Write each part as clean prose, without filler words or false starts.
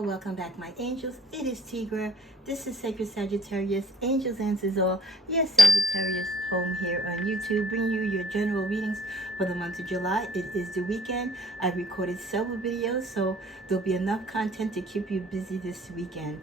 Hello, welcome back, my angels. It is Tigra. This is Sacred Sagittarius. Angels answers all. Yes, Sagittarius home here on YouTube, bringing you your general readings for the month of July. It is the weekend. I've recorded several videos, so there'll be enough content to keep you busy this weekend.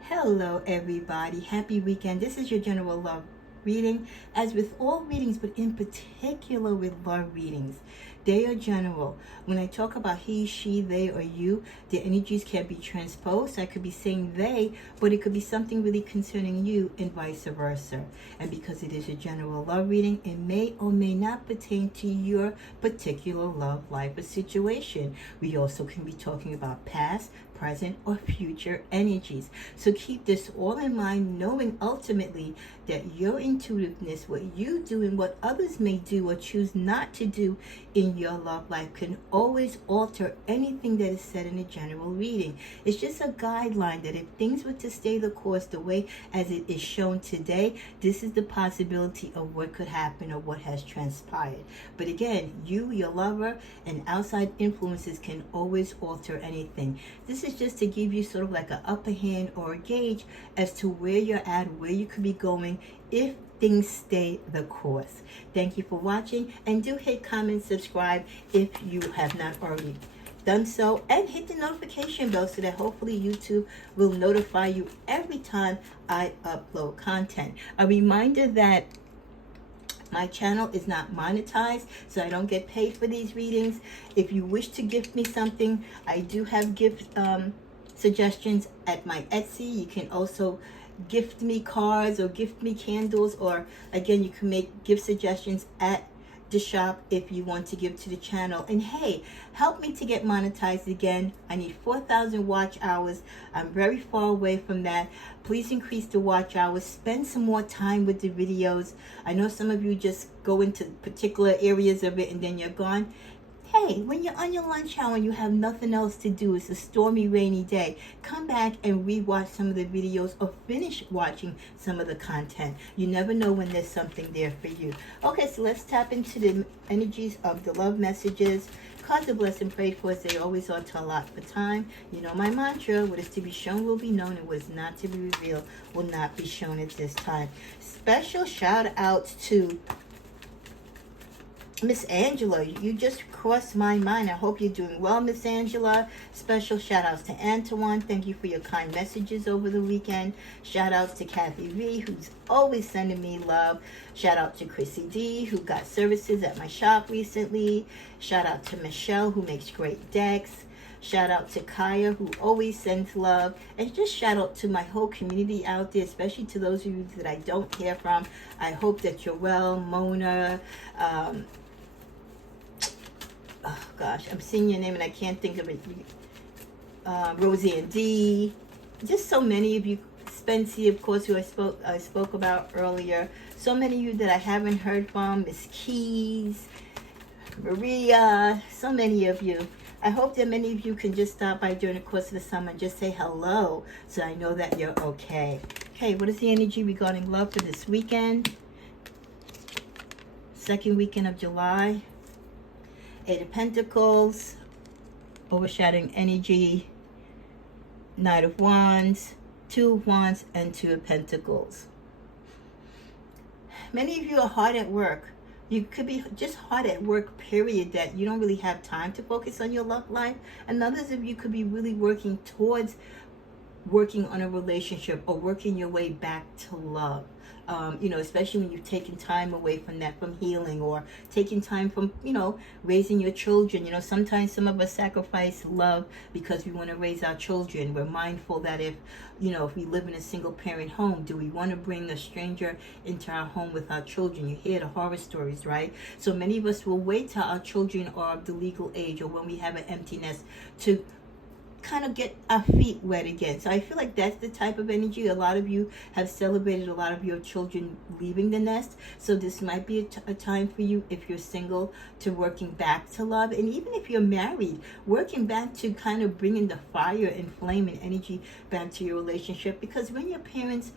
Hello, everybody. Happy weekend. This is your general love reading. As with all readings, but in particular with love readings, they are general. When I talk about he, she, they, or you, the energies can be transposed. I could be saying they, but it could be something really concerning you and vice versa. And because it is a general love reading, it may or may not pertain to your particular love life or situation. We also can be talking about past, present, or future energies. So keep this all in mind, knowing ultimately that your intuitiveness, what you do and what others may do or choose not to do in your love life, can always alter anything that is said in a general reading. It's just a guideline that if things were to stay the course the way as it is shown today, this is the possibility of what could happen or what has transpired. But again, you, your lover, and outside influences can always alter anything. This is just to give you sort of like an upper hand or a gauge as to where you're at, where you could be going if things stay the course. Thank you for watching, and do hit comment, subscribe if you have not already done so, and hit the notification bell so that hopefully YouTube will notify you every time I upload content. A reminder that my channel is not monetized, so I don't get paid for these readings. If you wish to gift me something, I do have gift suggestions at my Etsy. You can also gift me cards or gift me candles, or again, you can make gift suggestions at the shop if you want to give to the channel. And hey, help me to get monetized again. I need 4,000 watch hours. I'm very far away from that. Please increase the watch hours. Spend some more time with the videos. I know some of you just go into particular areas of it and then you're gone. Hey, when you're on your lunch hour and you have nothing else to do, it's a stormy, rainy day, come back and rewatch some of the videos or finish watching some of the content. You never know when there's something there for you. Okay, so let's tap into the energies of the love messages. Cards are blessed and prayed for as they always are to allot for time. You know my mantra, what is to be shown will be known, and what is not to be revealed will not be shown at this time. Special shout out to Miss Angela. You just crossed my mind. I hope you're doing well, Miss Angela. Special shout outs to Antoine. Thank you for your kind messages over the weekend. Shout outs to Kathy V, who's always sending me love. Shout out to Chrissy D, who got services at my shop recently. Shout out to Michelle, who makes great decks. Shout out to Kaya, who always sends love. And just shout out to my whole community out there, especially to those of you that I don't hear from. I hope that you're well. Mona, oh gosh, I'm seeing your name and I can't think of it. Rosie and D, just so many of you. Spency, of course, who I spoke about earlier. So many of you that I haven't heard from. Miss Keys, Maria, so many of you. I hope that many of you can just stop by during the course of the summer and just say hello, so I know that you're okay. Okay, what is the energy regarding love for this weekend? Second weekend of July. Eight of Pentacles, overshadowing energy, Knight of Wands, Two of Wands, and Two of Pentacles. Many of you are hard at work. You could be just hard at work, period, that you don't really have time to focus on your love life. And others of you could be really working towards working on a relationship or working your way back to love. You know, especially when you've taken time away from that, from healing, or taking time from, you know, raising your children. You know, sometimes some of us sacrifice love because we want to raise our children. We're mindful that if, you know, if we live in a single parent home, do we want to bring a stranger into our home with our children? You hear the horror stories, right? So many of us will wait till our children are of the legal age, or when we have an empty nest, to kind of get our feet wet again. So I feel like that's the type of energy. A lot of you have celebrated a lot of your children leaving the nest, so this might be a time for you, if you're single, to working back to love. And even if you're married, working back to kind of bringing the fire and flame and energy back to your relationship. Because when your parents,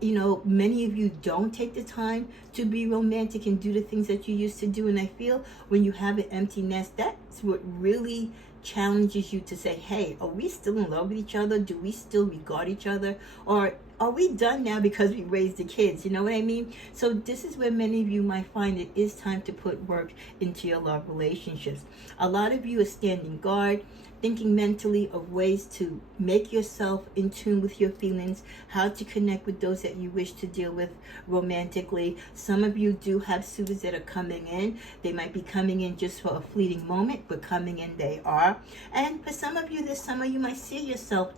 you know, many of you don't take the time to be romantic and do the things that you used to do. And I feel when you have an empty nest, that's what really challenges you to say, hey, are we still in love with each other? Do we still regard each other? Or are we done now because we raised the kids? You know what I mean? So this is where many of you might find it is time to put work into your love relationships. A lot of you are standing guard, thinking mentally of ways to make yourself in tune with your feelings, how to connect with those that you wish to deal with romantically. Some of you do have suitors that are coming in. They might be coming in just for a fleeting moment, but coming in they are. And for some of you this summer, you might see yourself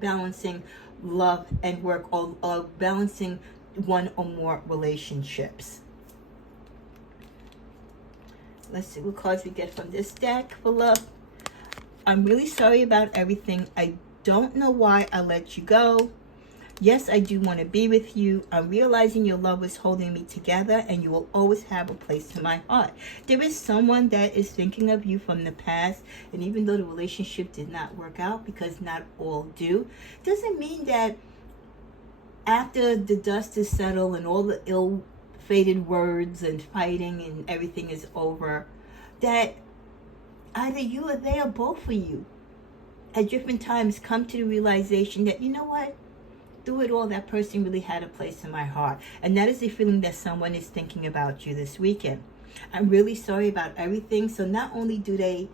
balancing love and work, or balancing one or more relationships. Let's see what cards we get from this deck for love. I'm really sorry about everything. I don't know why I let you go. Yes, I do want to be with you. I'm realizing your love is holding me together, and you will always have a place in my heart. There is someone that is thinking of you from the past, and even though the relationship did not work out, because not all do, doesn't mean that after the dust is settled and all the ill-fated words and fighting and everything is over, that either you or they, or both of you, at different times come to the realization that, you know what? Through it all, that person really had a place in my heart. And that is the feeling that someone is thinking about you this weekend. I'm really sorry about everything. So not only do they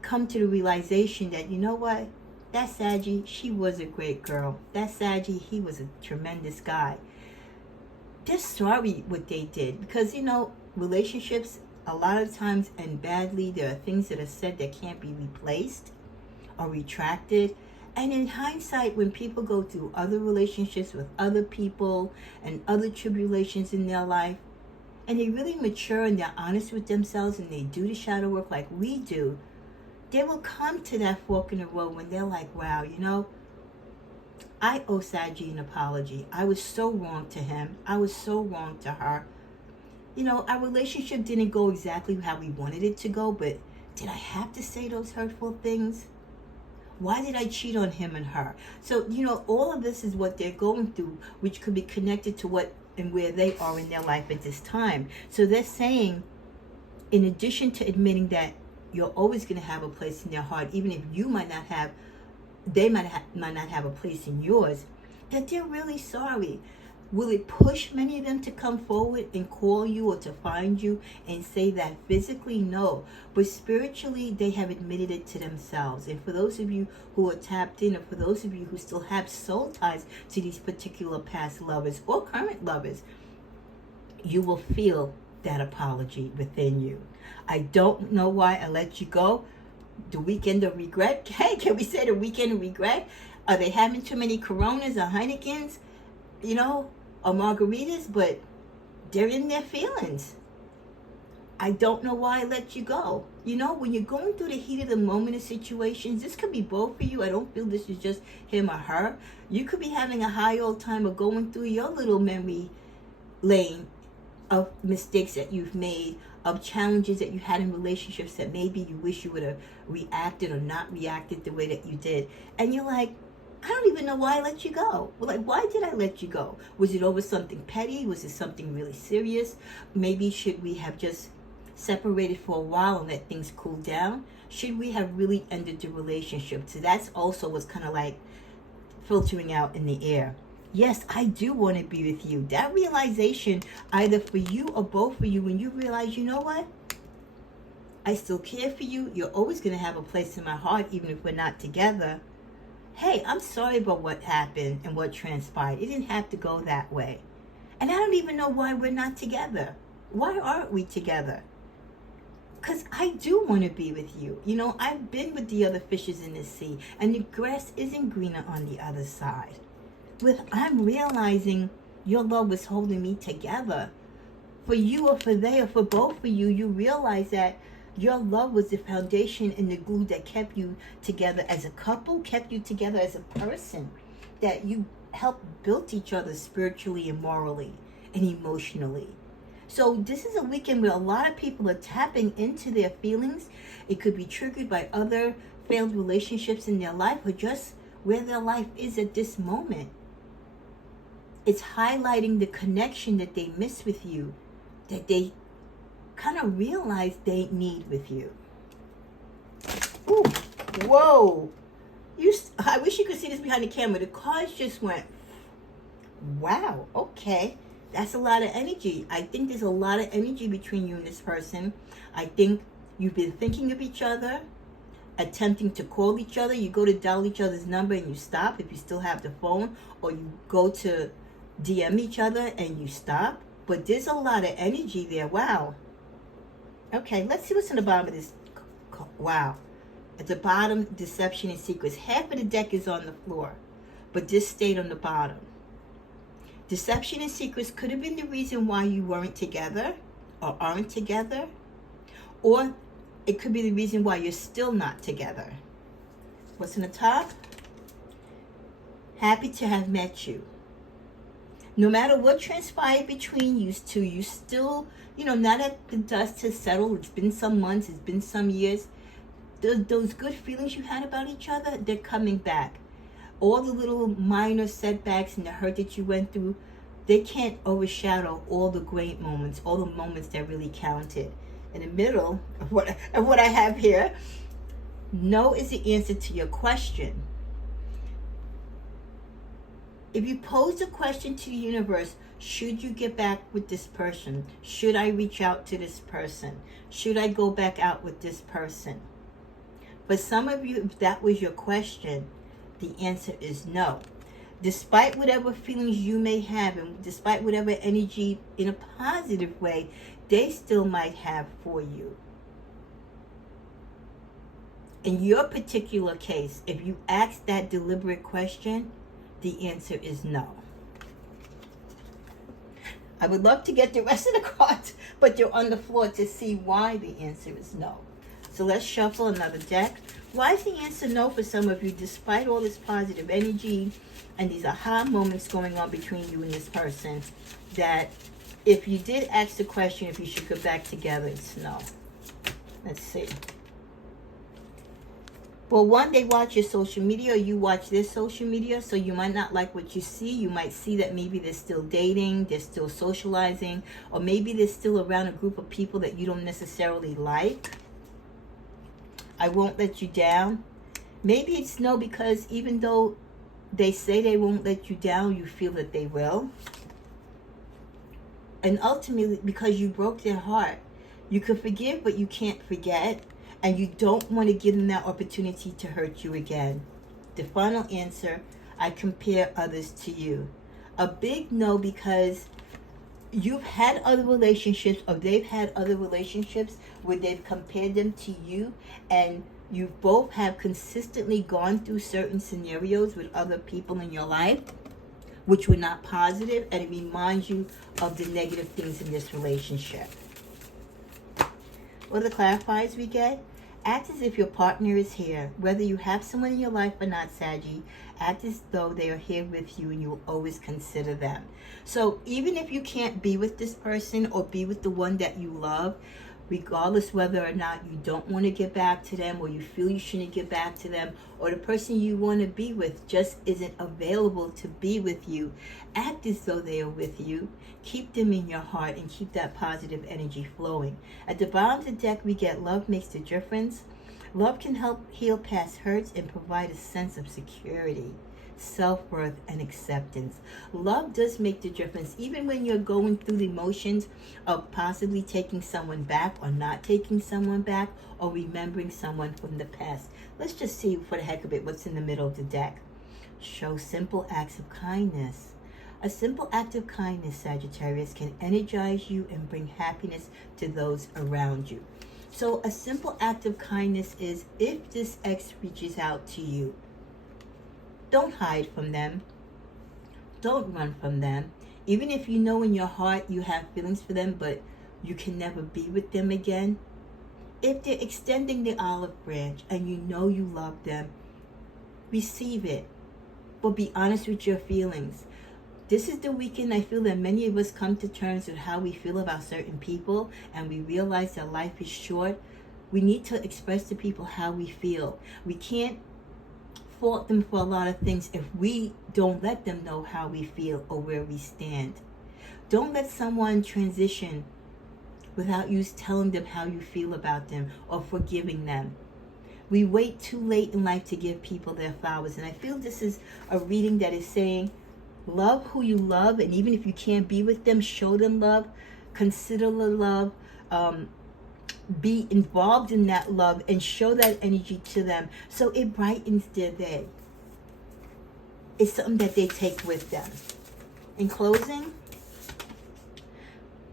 come to the realization that, you know what? That Saggy, she was a great girl. That Saggy, he was a tremendous guy. They're sorry what they did. Because, you know, relationships, a lot of times, and badly, there are things that are said that can't be replaced or retracted. And in hindsight, when people go through other relationships with other people and other tribulations in their life, and they really mature and they're honest with themselves and they do the shadow work like we do, they will come to that fork in the road when they're like, wow, you know, I owe Saggy an apology. I was so wrong to him. I was so wrong to her. You know, our relationship didn't go exactly how we wanted it to go, but did I have to say those hurtful things? Why did I cheat on him and her? So, you know, all of this is what they're going through, which could be connected to what and where they are in their life at this time. So they're saying, in addition to admitting that you're always going to have a place in their heart, even if you might not have, they might not have a place in yours, that they're really sorry. Will it push many of them to come forward and call you or to find you and say that? Physically? No. But spiritually, they have admitted it to themselves. And for those of you who are tapped in, or for those of you who still have soul ties to these particular past lovers or current lovers, you will feel that apology within you. I don't know why I let you go. The weekend of regret. Hey, can we say the weekend of regret? Are they having too many Coronas or Heinekens? You know, or margaritas, but they're in their feelings. I don't know why I let you go. You know, when you're going through the heat of the moment of situations, this could be both for you. I don't feel this is just him or her. You could be having a high old time of going through your little memory lane of mistakes that you've made, of challenges that you had in relationships that maybe you wish you would have reacted or not reacted the way that you did. And you're like, I don't even know why I let you go. Well, like, why did I let you go? Was it over something petty? Was it something really serious? Maybe should we have just separated for a while and let things cool down? Should we have really ended the relationship? So that's also what's kind of like filtering out in the air. Yes, I do want to be with you. That realization, either for you or both for you, when you realize, you know what? I still care for you. You're always going to have a place in my heart, even if we're not together. Hey, I'm sorry about what happened and what transpired. It didn't have to go that way. And I don't even know why we're not together. Why aren't we together? Because I do want to be with you. You know, I've been with the other fishes in the sea, and the grass isn't greener on the other side. I'm realizing your love was holding me together. For you or for they or for both of you, you realize that your love was the foundation and the glue that kept you together as a couple, kept you together as a person, that you helped build each other spiritually and morally and emotionally. So this is a weekend where a lot of people are tapping into their feelings. It could be triggered by other failed relationships in their life, or just where their life is at this moment. It's highlighting the connection that they miss with you, that they kind of realize they need with you. Ooh, whoa. I wish you could see this behind the camera. The cards just went, wow, okay. That's a lot of energy. I think there's a lot of energy between you and this person. I think you've been thinking of each other, attempting to call each other. You go to dial each other's number and you stop if you still have the phone, or you go to DM each other and you stop. But there's a lot of energy there. Wow. Okay, let's see what's in the bottom of this. Wow. At the bottom, deception and secrets. Half of the deck is on the floor, but this stayed on the bottom. Deception and secrets could have been the reason why you weren't together or aren't together, or it could be the reason why you're still not together. What's in the top? Happy to have met you. No matter what transpired between you two, you still, now that the dust has settled, it's been some months, it's been some years, those good feelings you had about each other, they're coming back. All the little minor setbacks and the hurt that you went through, they can't overshadow all the great moments, all the moments that really counted. In the middle of what I have here, no is the answer to your question. If you pose a question to the universe, should you get back with this person? Should I reach out to this person? Should I go back out with this person? For some of you, if that was your question, the answer is no. Despite whatever feelings you may have, and despite whatever energy in a positive way they still might have for you. In your particular case, if you ask that deliberate question, the answer is no. I would love to get the rest of the cards, but they're on the floor to see why the answer is no. So let's shuffle another deck. Why is the answer no for some of you, despite all this positive energy and these aha moments going on between you and this person, that if you did ask the question if you should go back together, it's no. Let's see. Well, one, they watch your social media, or you watch their social media, so you might not like what you see. You might see that maybe they're still dating, they're still socializing, or maybe they're still around a group of people that you don't necessarily like. I won't let you down. Maybe it's no because even though they say they won't let you down, you feel that they will. And ultimately, because you broke their heart, you could forgive, but you can't forget. And you don't want to give them that opportunity to hurt you again. The final answer, I compare others to you. A big no because you've had other relationships, or they've had other relationships where they've compared them to you, and you both have consistently gone through certain scenarios with other people in your life which were not positive, and it reminds you of the negative things in this relationship. What are the clarifiers we get? Act as if your partner is here. Whether you have someone in your life or not, Saggy, act as though they are here with you and you will always consider them. So even if you can't be with this person or be with the one that you love, regardless whether or not you don't want to get back to them, or you feel you shouldn't get back to them, or the person you want to be with just isn't available to be with you, act as though they are with you. Keep them in your heart and keep that positive energy flowing. At the bottom of the deck, we get love makes the difference. Love can help heal past hurts and provide a sense of security, self-worth, and acceptance. Love does make the difference, even when you're going through the emotions of possibly taking someone back or not taking someone back, or remembering someone from the past. Let's just see for the heck of it what's in the middle of the deck. Show simple acts of kindness. A simple act of kindness, Sagittarius, can energize you and bring happiness to those around you. So a simple act of kindness is, if this ex reaches out to you, don't hide from them. Don't run from them. Even if you know in your heart you have feelings for them, but you can never be with them again. If they're extending the olive branch and you know you love them, receive it. But be honest with your feelings. This is the weekend I feel that many of us come to terms with how we feel about certain people, and we realize that life is short. We need to express to people how we feel. We can't fault them for a lot of things if we don't let them know how we feel or where we stand. Don't let someone transition without you telling them how you feel about them or forgiving them. We wait too late in life to give people their flowers. And I feel this is a reading that is saying, love who you love, and even if you can't be with them, show them love, consider the love, be involved in that love, and show that energy to them so it brightens their day. It's something that they take with them. In closing,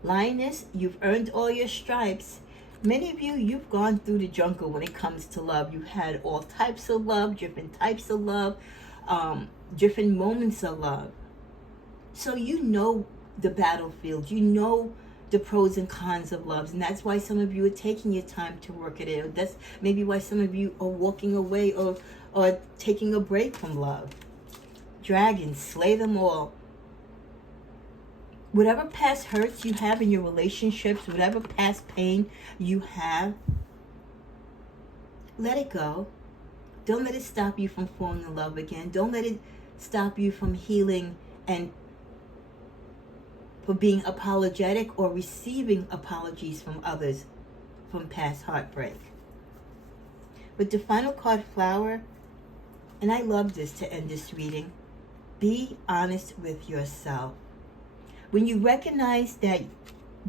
Lioness, you've earned all your stripes. Many of you, you've gone through the jungle when it comes to love. You've had all types of love, different types of love, different moments of love. So you know the battlefield. You know the pros and cons of love. And that's why some of you are taking your time to work it out. That's maybe why some of you are walking away or taking a break from love. Dragons, slay them all. Whatever past hurts you have in your relationships, whatever past pain you have, let it go. Don't let it stop you from falling in love again. Don't let it stop you from healing and for being apologetic or receiving apologies from others from past heartbreak. With the final card, Flower, and I love this to end this reading, be honest with yourself. When you recognize that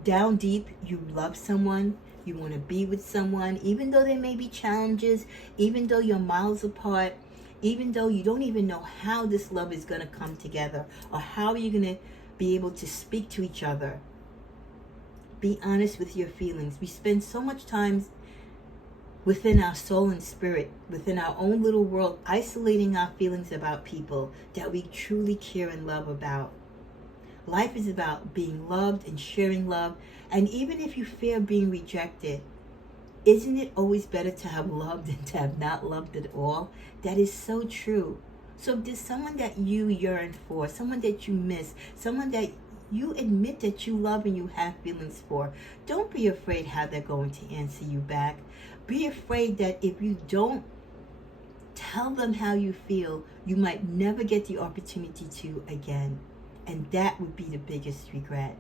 down deep you love someone, you want to be with someone, even though there may be challenges, even though you're miles apart, even though you don't even know how this love is going to come together or how you're going to be able to speak to each other. Be honest with your feelings. We spend so much time within our soul and spirit, within our own little world, isolating our feelings about people that we truly care and love about. Life is about being loved and sharing love. And even if you fear being rejected, isn't it always better to have loved than to have not loved at all? That is so true. So if there's someone that you yearn for, someone that you miss, someone that you admit that you love and you have feelings for, don't be afraid how they're going to answer you back. Be afraid that if you don't tell them how you feel, you might never get the opportunity to again. And that would be the biggest regret.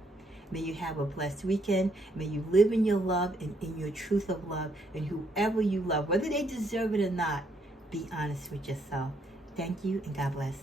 May you have a blessed weekend. May you live in your love and in your truth of love. And whoever you love, whether they deserve it or not, be honest with yourself. Thank you and God bless.